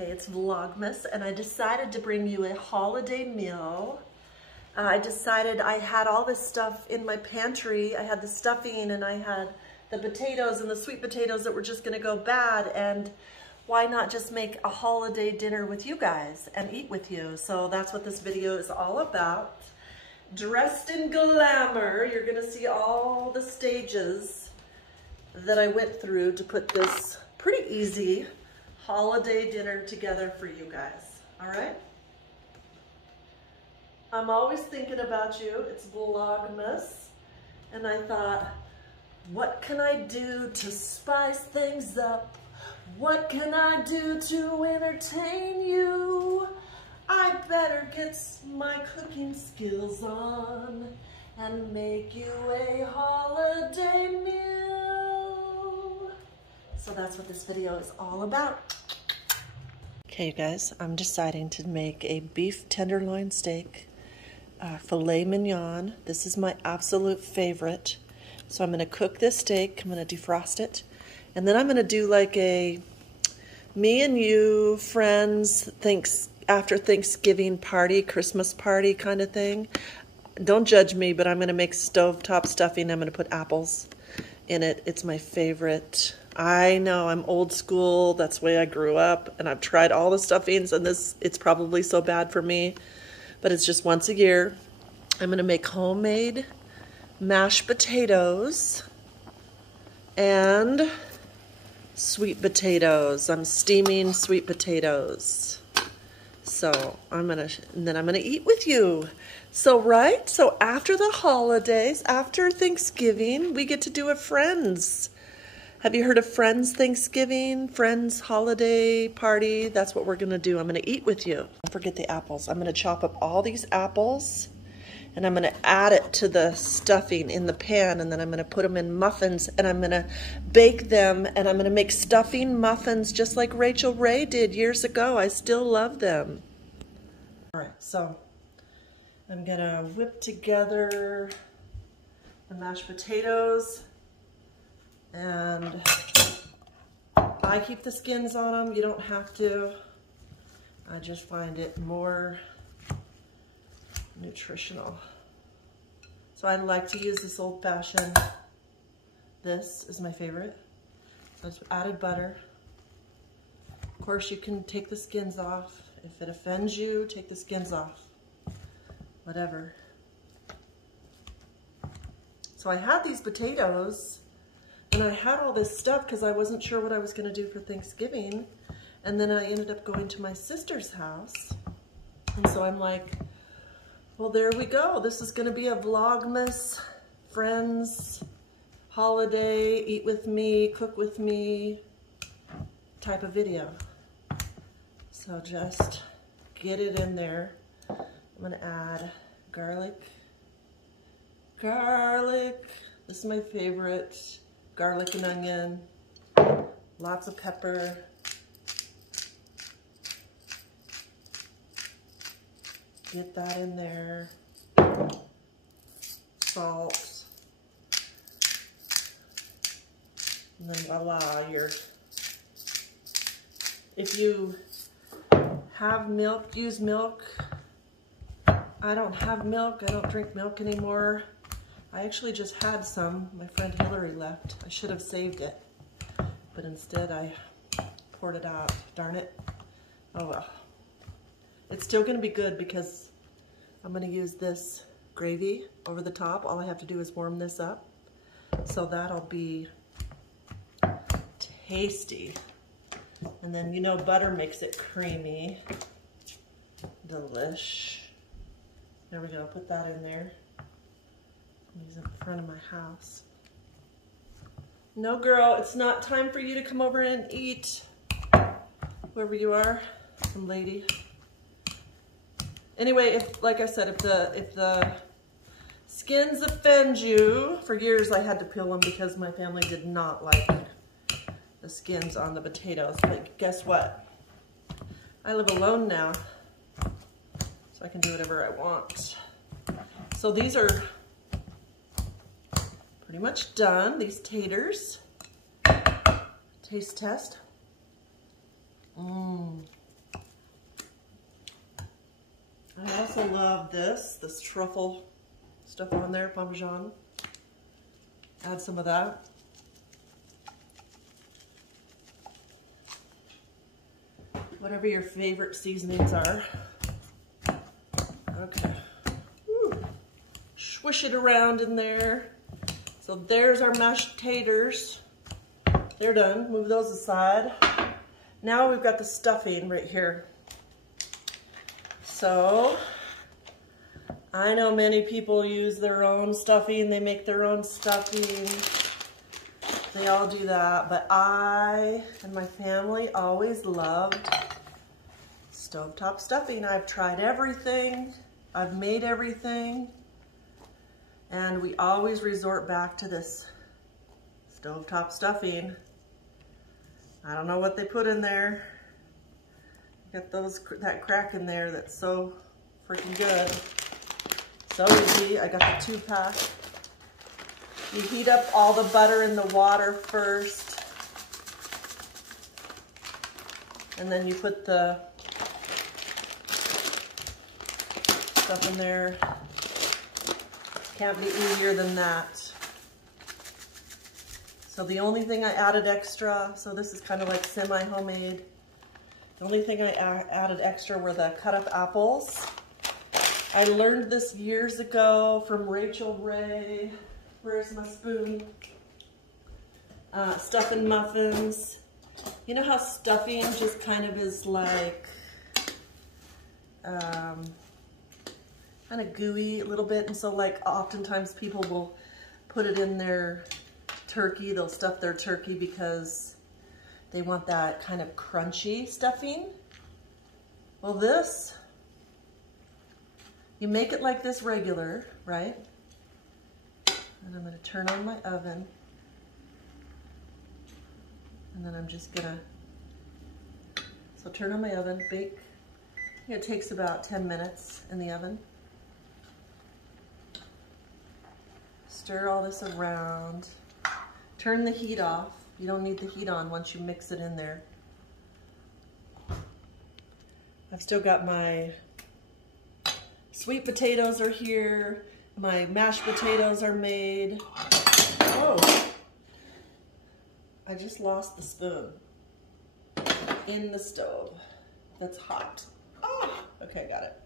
Okay, it's Vlogmas, and I decided to bring you a holiday meal. I decided I had all this stuff in my pantry. I had the stuffing and I had the potatoes and the sweet potatoes that were just gonna go bad, and why not just make a holiday dinner with you guys and eat with you? So that's what this video is all about. Dressed in glamour, you're gonna see all the stages that I went through to put this pretty easy holiday dinner together for you guys, all right? I'm always thinking about you. It's Vlogmas, and I thought, what can I do to spice things up? What can I do to entertain you? I better get my cooking skills on and make you a holiday meal. So that's what this video is all about. Okay, you guys, I'm deciding to make a beef tenderloin steak. Filet mignon. This is my absolute favorite. So I'm going to cook this steak. I'm going to defrost it. And then I'm going to do like a me and you, friends, after Thanksgiving party, Christmas party kind of thing. Don't judge me, but I'm going to make stovetop stuffing. I'm going to put apples in it. It's my favorite. I know I'm old school. That's the way I grew up. And I've tried all the stuffings, and it's probably so bad for me. But it's just once a year. I'm gonna make homemade mashed potatoes and sweet potatoes. I'm steaming sweet potatoes. So and then I'm gonna eat with you. So after the holidays, after Thanksgiving, we get to do a Friends. Have you heard of Friends Thanksgiving? Friends holiday party? That's what we're gonna do. I'm gonna eat with you. Don't forget the apples. I'm gonna chop up all these apples and I'm gonna add it to the stuffing in the pan, and then I'm gonna put them in muffins and I'm gonna bake them, and I'm gonna make stuffing muffins just like Rachel Ray did years ago. I still love them. All right, so I'm gonna whip together the mashed potatoes. And I keep the skins on them. You don't have to. I just find it more nutritional. So I like to use this old-fashioned. This is my favorite. So I've added butter. Of course, you can take the skins off. If it offends you, take the skins off. Whatever. So I had these potatoes. And I had all this stuff because I wasn't sure what I was going to do for Thanksgiving. And then I ended up going to my sister's house. And so I'm like, well, there we go. This is going to be a Vlogmas, Friends, holiday, eat with me, cook with me type of video. So just get it in there. I'm going to add garlic. This is my favorite. Garlic and onion, lots of pepper, get that in there, salt, and then voila, if you have milk, use milk. I don't have milk, I don't drink milk anymore. I actually just had some. My friend Hillary left. I should have saved it, but instead I poured it out. Darn it. Oh well. It's still going to be good because I'm going to use this gravy over the top. All I have to do is warm this up. So that'll be tasty. And then, you know, butter makes it creamy. Delish. There we go. Put that in there. He's in front of my house. No, girl, it's not time for you to come over and eat. Whoever you are, some lady. Anyway, like I said, if the skins offend you, for years I had to peel them because my family did not like the skins on the potatoes. But guess what? I live alone now, so I can do whatever I want. So these are pretty much done, these taters. Taste test. love this truffle stuff on there, Parmesan. Add some of that. Whatever your favorite seasonings are. Okay. Woo. Swish it around in there. So there's our mashed taters. They're done. Move those aside. Now we've got the stuffing right here. So I know many people use their own stuffing. They make their own stuffing. They all do that. But I and my family always loved stovetop stuffing. I've tried everything. I've made everything. And we always resort back to this stovetop stuffing. I don't know what they put in there. Got that crack in there that's so freaking good. So easy. I got the 2-pack. You heat up all the butter in the water first. And then you put the stuff in there. Can't be easier than that. So the only thing I added extra, so this is kind of like semi-homemade. The only thing I added extra were the cut up apples. I learned this years ago from Rachel Ray. Where's my spoon? Stuffing muffins. You know how stuffing just kind of is like, kind of gooey a little bit, and so like oftentimes people will put it in their turkey. They'll stuff their turkey because they want that kind of crunchy stuffing. Well, this, you make it like this regular, right? And I'm gonna turn on my oven. And then I'm just gonna, so turn on my oven, bake. It takes about 10 minutes in the oven. Stir all this around. Turn the heat off. You don't need the heat on once you mix it in there. I've still got my sweet potatoes are here. My mashed potatoes are made. Oh, I just lost the spoon in the stove. That's hot. Oh, okay, got it.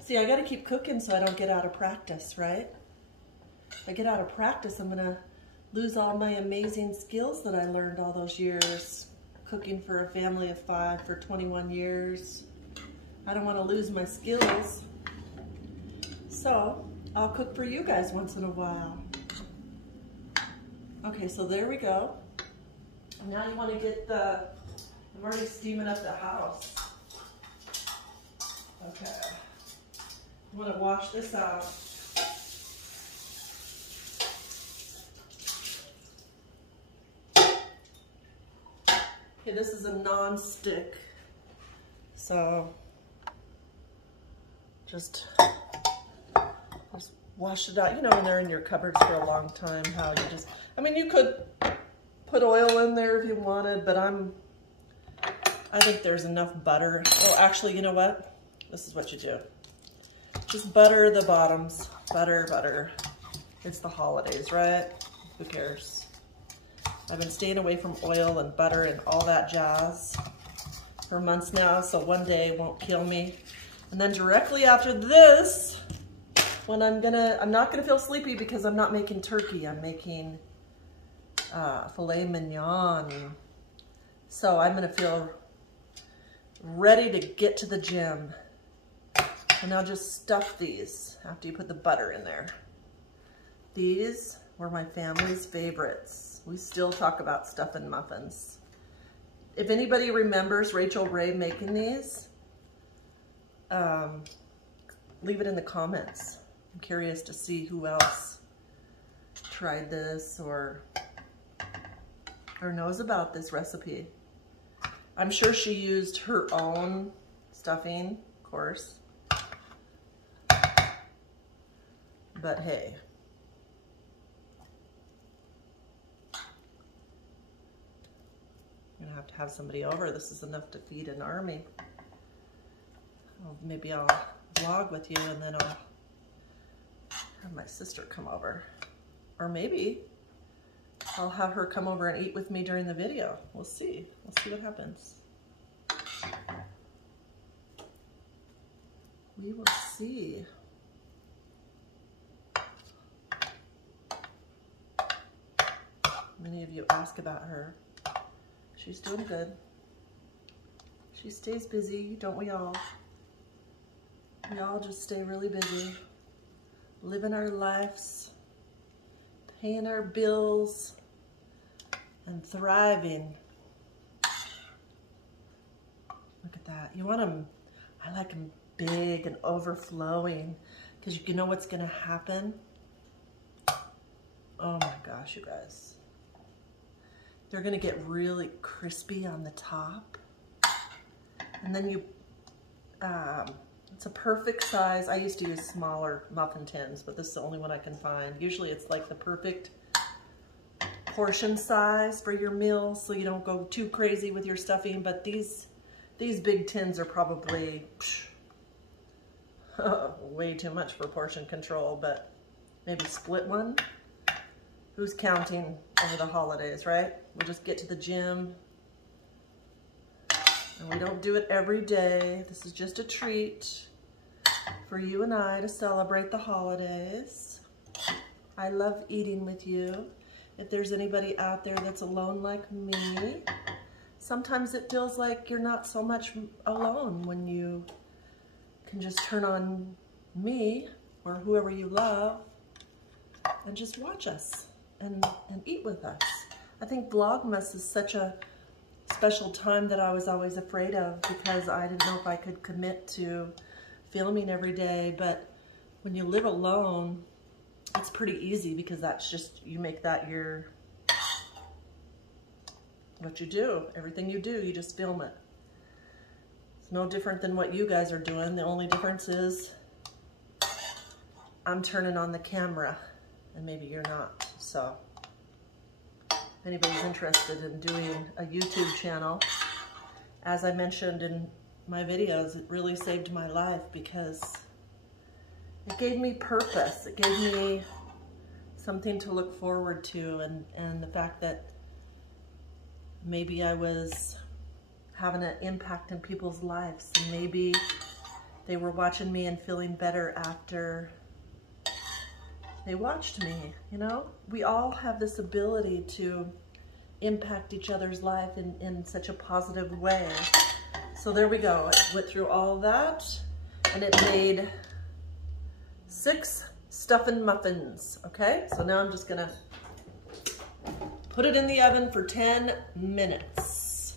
See, I gotta keep cooking so I don't get out of practice, right? If I get out of practice, I'm gonna lose all my amazing skills that I learned all those years, cooking for a family of 5 for 21 years. I don't want to lose my skills. So I'll cook for you guys once in a while. Okay, so there we go. Now you want to get I'm already steaming up the house. Okay. I'm going to wash this out. Okay, this is a non-stick, so just wash it out. You know when they're in your cupboards for a long time, how you just, I mean, you could put oil in there if you wanted, but I think there's enough butter. Oh, actually, you know what? This is what you do. Just butter the bottoms. Butter, butter. It's the holidays, right? Who cares? I've been staying away from oil and butter and all that jazz for months now, so one day won't kill me. And then directly after this, when I'm not gonna feel sleepy because I'm not making turkey, I'm making filet mignon. So I'm gonna feel ready to get to the gym. And I'll just stuff these after you put the butter in there. These were my family's favorites. We still talk about stuffing muffins. If anybody remembers Rachel Ray making these, leave it in the comments. I'm curious to see who else tried this or knows about this recipe. I'm sure she used her own stuffing, of course. But hey. I'm gonna have somebody over. This is enough to feed an army. Oh, maybe I'll vlog with you, and then I'll have my sister come over. Or maybe I'll have her come over and eat with me during the video. We'll see. We'll see what happens. We will see. Many of you ask about her. She's doing good. She stays busy, don't we all? We all just stay really busy, living our lives, paying our bills, and thriving. Look at that. You want them, I like them big and overflowing, because you know what's going to happen? Oh my gosh, you guys. They're going to get really crispy on the top. And then you, it's a perfect size. I used to use smaller muffin tins, but this is the only one I can find. Usually it's like the perfect portion size for your meal, so you don't go too crazy with your stuffing. But these big tins are probably way too much for portion control, but maybe split one. Who's counting over the holidays, right? We'll just get to the gym. And we don't do it every day. This is just a treat for you and I to celebrate the holidays. I love eating with you. If there's anybody out there that's alone like me, sometimes it feels like you're not so much alone when you can just turn on me or whoever you love and just watch us and eat with us. I think Vlogmas is such a special time that I was always afraid of, because I didn't know if I could commit to filming every day. But when you live alone, it's pretty easy, because that's just, you make that your, what you do. Everything you do, you just film it. It's no different than what you guys are doing. The only difference is I'm turning on the camera and maybe you're not. So if anybody's interested in doing a YouTube channel, as I mentioned in my videos, it really saved my life, because it gave me purpose. It gave me something to look forward to, and the fact that maybe I was having an impact in people's lives, and maybe they were watching me and feeling better after they watched me. You know, we all have this ability to impact each other's life in such a positive way. So there we go. I went through all that, and it made 6 stuffing muffins. Okay, so now I'm just gonna put it in the oven for 10 minutes.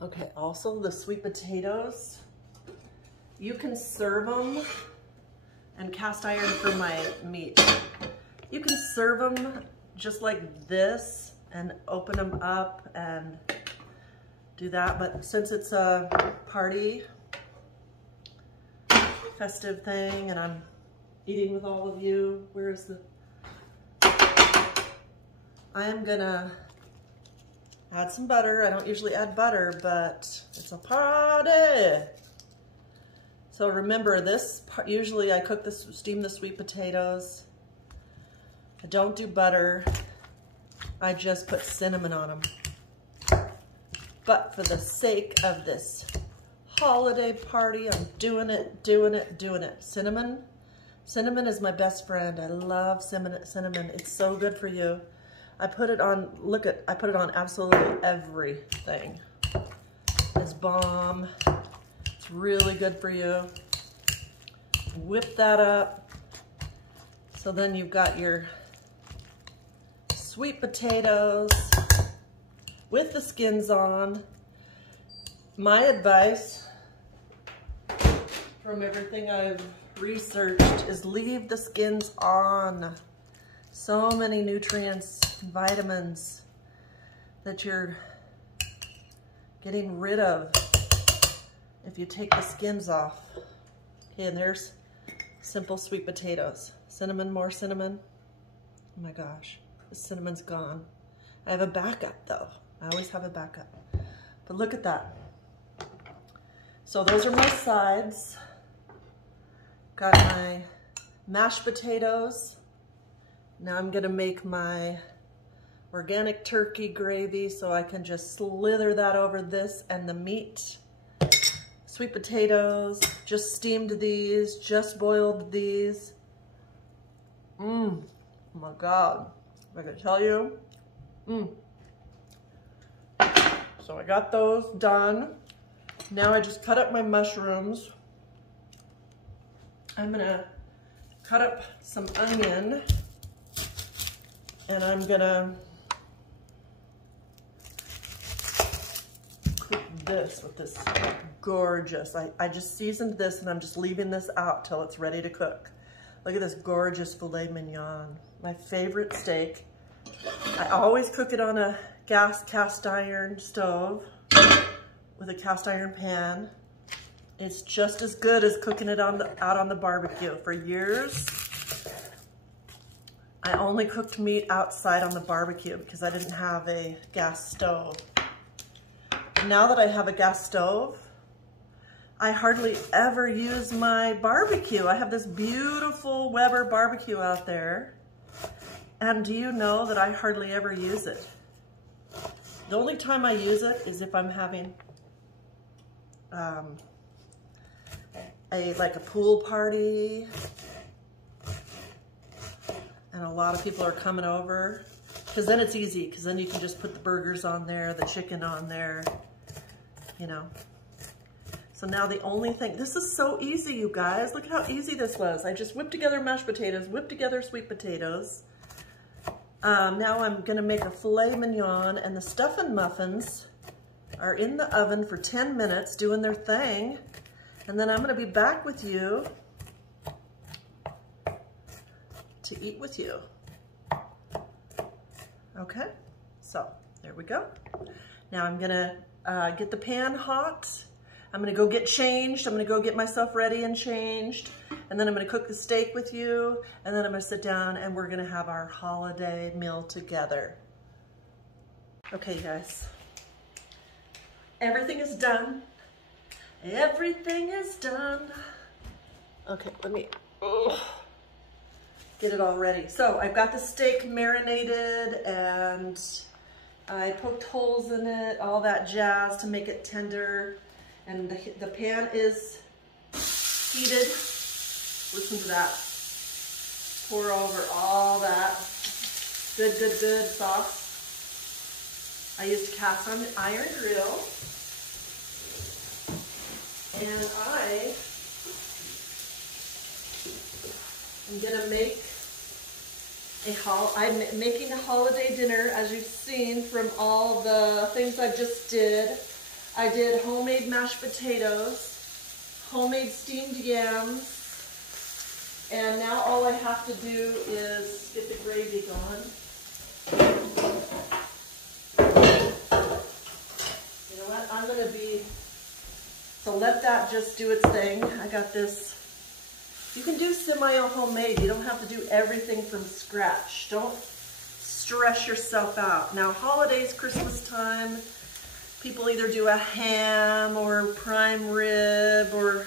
Okay, also the sweet potatoes, you can serve them, and cast iron for my meat. You can serve them just like this and open them up and do that, but since it's a party, festive thing, and I'm eating with all of you, where is the, I am gonna add some butter. I don't usually add butter, but it's a party. So remember this, usually I cook this, steam the sweet potatoes. I don't do butter. I just put cinnamon on them. But for the sake of this holiday party, I'm doing it. Cinnamon is my best friend. I love cinnamon. It's so good for you. I put it on, I put it on absolutely everything. It's bomb. It's really good for you. Whip that up. So then you've got your sweet potatoes with the skins on. My advice from everything I've researched is leave the skins on. So many nutrients, vitamins that you're getting rid of if you take the skins off. Okay, and there's simple sweet potatoes. Cinnamon, more cinnamon. Oh my gosh, the cinnamon's gone. I have a backup though. I always have a backup. But look at that. So those are my sides. Got my mashed potatoes. Now I'm gonna make my organic turkey gravy so I can just slither that over this and the meat. Sweet potatoes, just steamed these, just boiled these. Oh my God, I can tell you. So I got those done. Now I just cut up my mushrooms. I'm gonna cut up some onion and I'm gonna cook this with this gorgeous, I just seasoned this and I'm just leaving this out till it's ready to cook. Look at this gorgeous filet mignon, my favorite steak. I always cook it on a gas cast iron stove with a cast iron pan. It's just as good as cooking it out on the barbecue. For years, I only cooked meat outside on the barbecue because I didn't have a gas stove. Now that I have a gas stove, I hardly ever use my barbecue. I have this beautiful Weber barbecue out there, and do you know that I hardly ever use it? The only time I use it is if I'm having like a pool party and a lot of people are coming over, because then it's easy, because then you can just put the burgers on there, the chicken on there, you know. So now the only thing, this is so easy, you guys. Look how easy this was. I just whipped together mashed potatoes, whipped together sweet potatoes. Now I'm gonna make a filet mignon, and the stuffing muffins are in the oven for 10 minutes doing their thing. And then I'm gonna be back with you to eat with you. Okay, so there we go. Now I'm gonna get the pan hot. I'm gonna go get changed. I'm gonna go get myself ready and changed. And then I'm gonna cook the steak with you. And then I'm gonna sit down and we're gonna have our holiday meal together. Okay, guys. Everything is done. Everything is done. Okay, let me get it all ready. So I've got the steak marinated and I poked holes in it, all that jazz to make it tender. And the pan is heated. Listen to that. Pour over all that good sauce. I used cast iron grill. And I'm gonna make I'm making a holiday dinner, as you've seen from all the things I just did. I did homemade mashed potatoes, homemade steamed yams, and now all I have to do is get the gravy going. You know what, so let that just do its thing. I got this. You can do semi-homemade. You don't have to do everything from scratch. Don't stress yourself out. Now, holidays, Christmas time, people either do a ham or prime rib or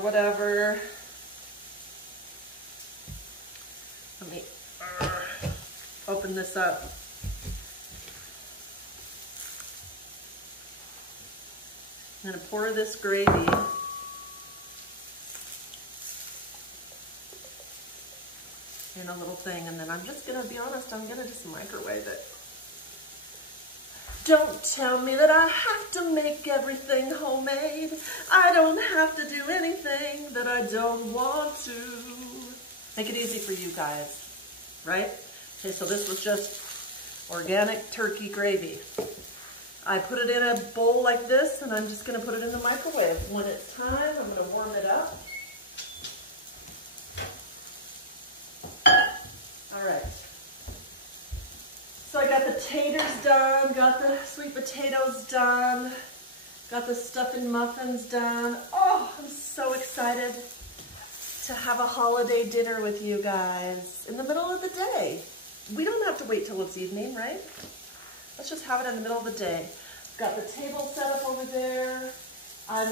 whatever. Let me open this up. I'm gonna pour this gravy in a little thing, and then I'm just gonna be honest, I'm gonna just microwave it. Don't tell me that I have to make everything homemade. I don't have to do anything that I don't want to. Make it easy for you guys, right? Okay, so this was just organic turkey gravy. I put it in a bowl like this, and I'm just gonna put it in the microwave. When it's time, I'm gonna warm it up. All right. So I got the taters done, got the sweet potatoes done, got the stuffing muffins done. Oh, I'm so excited to have a holiday dinner with you guys in the middle of the day. We don't have to wait till it's evening, right? Let's just have it in the middle of the day. Got the table set up over there. I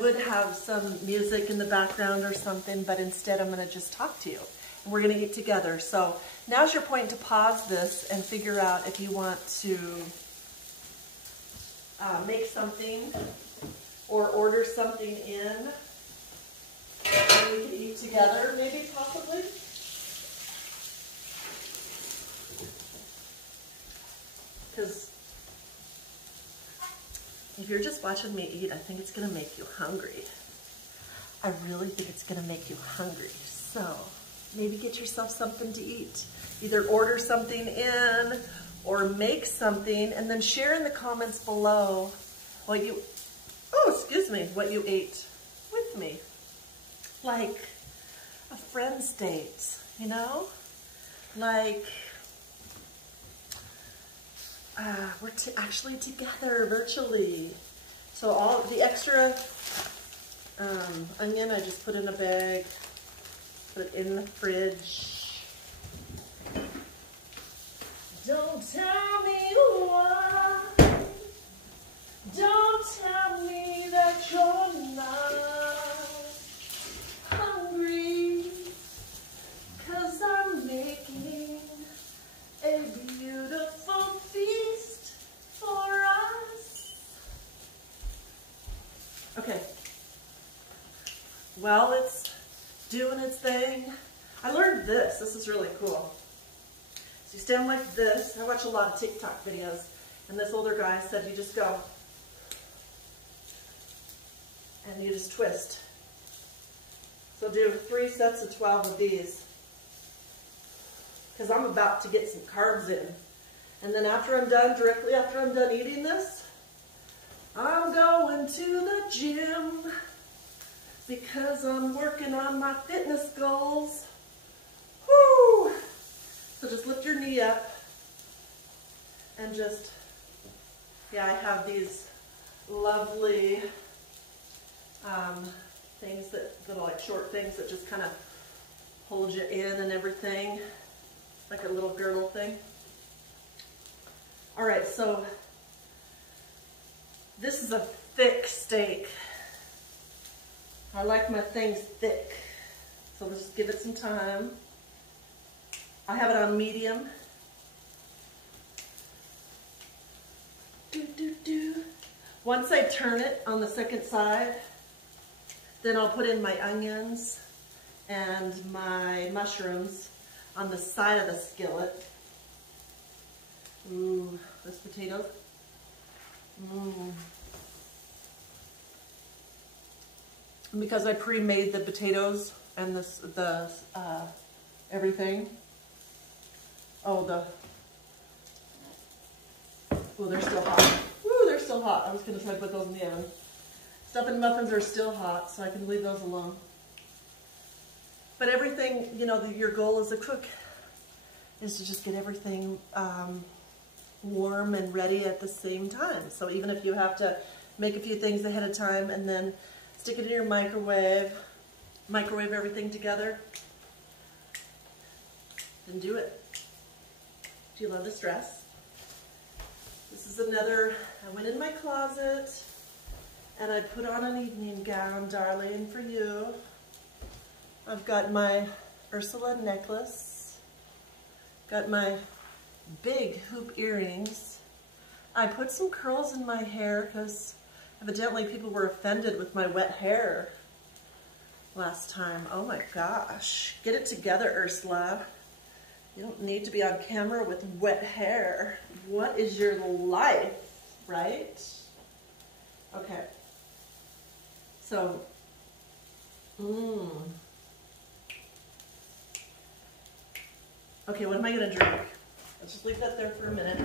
would have some music in the background or something, but instead I'm gonna just talk to you. And we're gonna eat together. So now's your point to pause this and figure out if you want to make something or order something in and we can eat together, maybe, possibly. Because if you're just watching me eat, I think it's gonna make you hungry. I really think it's gonna make you hungry. So maybe get yourself something to eat. Either order something in or make something and then share in the comments below what you, what you ate with me. Like a friend's date, you know? Like, we're actually together virtually. So all the extra onion I just put in a bag, put it in the fridge. Don't tell me why. Don't tell me that you're not hungry, 'cause I'm making a beautiful feast for us. Okay. Well, it's doing its thing. I learned this. This is really cool. So you stand like this. I watch a lot of TikTok videos, and this older guy said you just go and you just twist. So do 3 sets of 12 of these, because I'm about to get some carbs in. And then after I'm done, directly after I'm done eating this, I'm going to the gym because I'm working on my fitness goals. Woo! So just lift your knee up and just, yeah, I have these lovely things that are like short things that just kind of hold you in and everything, like a little girdle thing. All right, so this is a thick steak. I like my things thick, so let's just give it some time. I have it on medium. Once I turn it on the second side, then I'll put in my onions and my mushrooms on the side of the skillet. Ooh, those potatoes. Mmm. Because I pre-made the potatoes and everything. Oh, they're still hot. Woo, they're still hot. I was gonna try to put those in the oven. Stuffing muffins are still hot, so I can leave those alone. But everything, you know, your goal as a cook is to just get everything warm and ready at the same time. So even if you have to make a few things ahead of time and then stick it in your microwave everything together, then do it. Do you love this dress? This is another, I went in my closet and I put on an evening gown, darling, for you. I've got my Ursula necklace, got my big hoop earrings. I put some curls in my hair because evidently people were offended with my wet hair last time. Oh my gosh. Get it together, Ursula. You don't need to be on camera with wet hair. What is your life, right? Okay. So, okay, what am I gonna drink? Let's just leave that there for a minute.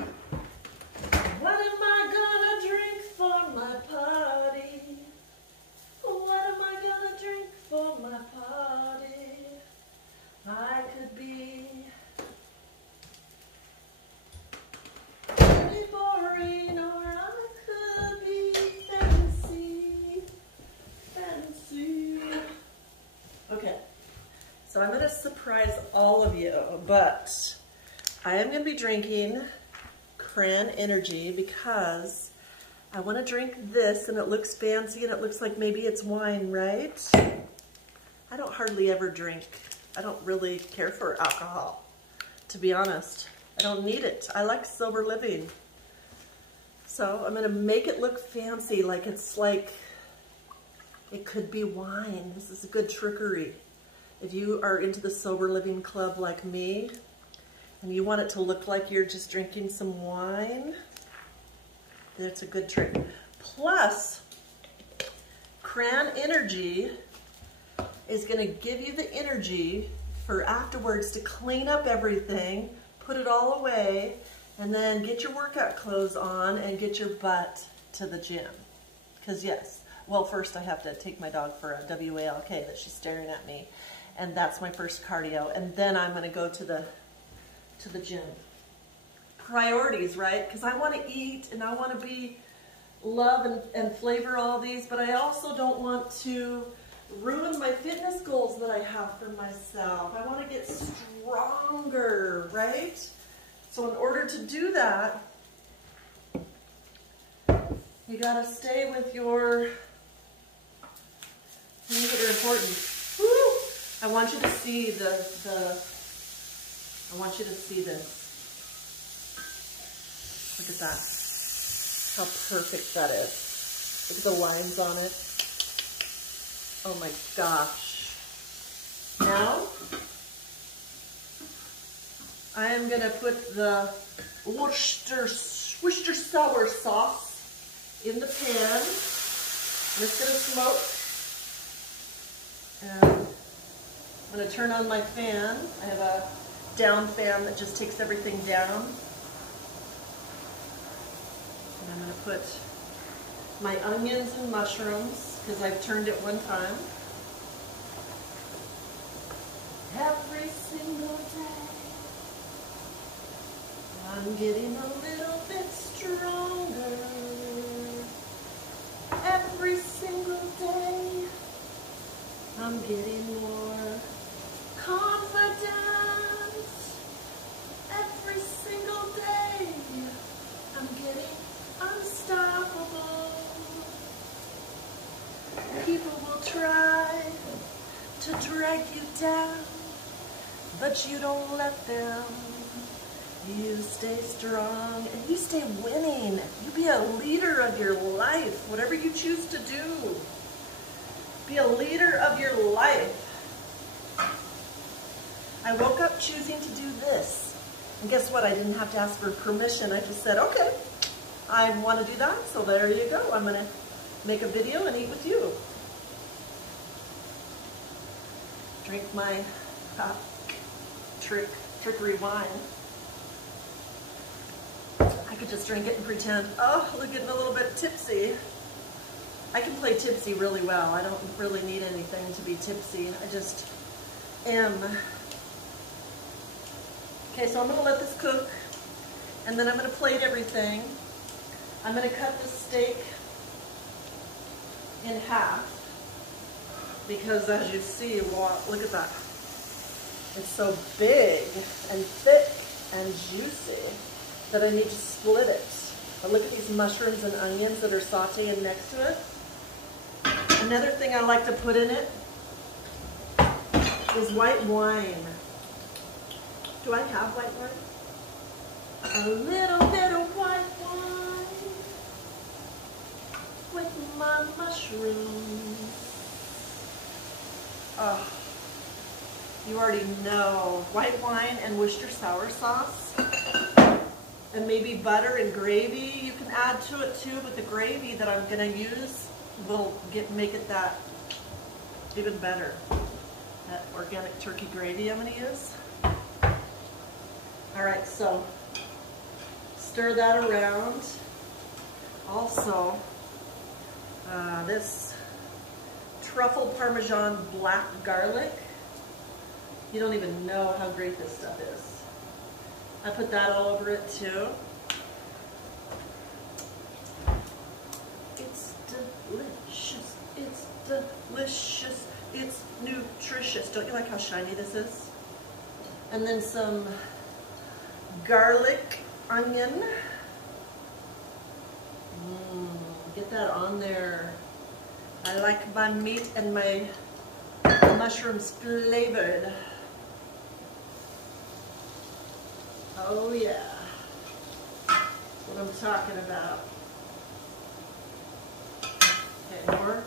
What am I gonna drink for my party? What am I gonna drink for my party? I could be pretty boring, or I could be fancy, fancy. Okay, so I'm gonna surprise all of you, but I am gonna be drinking Cran Energy because I want to drink this, and it looks fancy, and it looks like maybe it's wine, right? I don't hardly ever drink. I don't really care for alcohol, to be honest. I don't need it. I like sober living. So I'm gonna make it look fancy, like it's like, it could be wine. This is a good trickery. If you are into the sober living club like me, and you want it to look like you're just drinking some wine, that's a good trick. Plus, Cran Energy is gonna give you the energy for afterwards to clean up everything, put it all away, and then get your workout clothes on and get your butt to the gym. Because yes, well, first I have to take my dog for a WALK that she's staring at me, and that's my first cardio, and then I'm gonna go to the gym. Priorities, right? Because I want to eat and I want to be love and flavor all these, but I also don't want to ruin my fitness goals that I have for myself. I want to get stronger, right? So in order to do that, you got to stay with your things that are important. Woo! I want you to see I want you to see this. Look at that. How perfect that is. Look at the lines on it. Oh my gosh. Now, I am going to put the Worcestershire sour sauce in the pan. And it's going to smoke. And I'm going to turn on my fan. I have a down fan that just takes everything down. And I'm going to put my onions and mushrooms, because I've turned it one time. Every single day, I'm getting a little bit stronger. Every single day, I'm getting more confidence. Every single day, I'm getting unstoppable. People will try to drag you down, but you don't let them. You stay strong and you stay winning. You be a leader of your life, whatever you choose to do. Be a leader of your life. I woke up choosing to do this. And guess what? I didn't have to ask for permission. I just said, okay, I want to do that, so there you go. I'm going to make a video and eat with you. Drink my trickery wine. I could just drink it and pretend, oh, we're getting a little bit tipsy. I can play tipsy really well. I don't really need anything to be tipsy. I just am. Okay, so I'm going to let this cook, and then I'm going to plate everything. I'm going to cut the steak in half, because as you see, wow, look at that. It's so big and thick and juicy that I need to split it. But look at these mushrooms and onions that are sauteing next to it. Another thing I like to put in it is white wine. Do I have white wine? A little bit of white wine with my mushrooms. Oh, you already know. White wine and Worcestershire sour sauce. And maybe butter and gravy you can add to it too, but the gravy that I'm going to use will make it that even better. That organic turkey gravy I'm going to use. Alright, so stir that around. Also, this truffle parmesan black garlic. You don't even know how great this stuff is. I put that all over it too. It's delicious. It's delicious. It's nutritious. Don't you like how shiny this is? And then some garlic, onion. get that on there. I like my meat and my mushrooms flavored. Oh yeah, that's what I'm talking about. Okay, more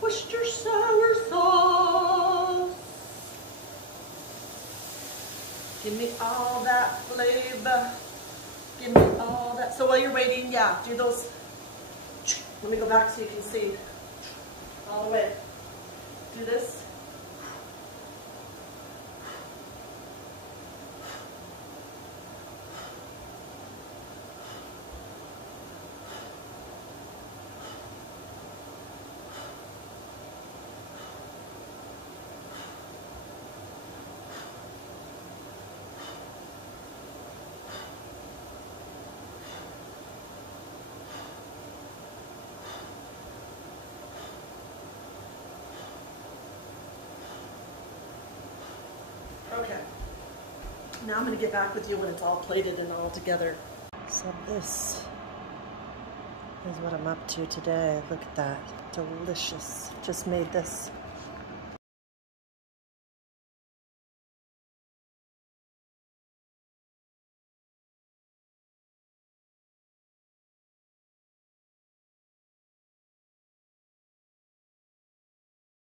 Worcestershire sour sauce. Give me all that flavor. Give me all that. So while you're waiting, yeah, do those. Let me go back so you can see all the way. Do this. Okay, now I'm going to get back with you when it's all plated and all together. So this is what I'm up to today. Look at that, delicious. Just made this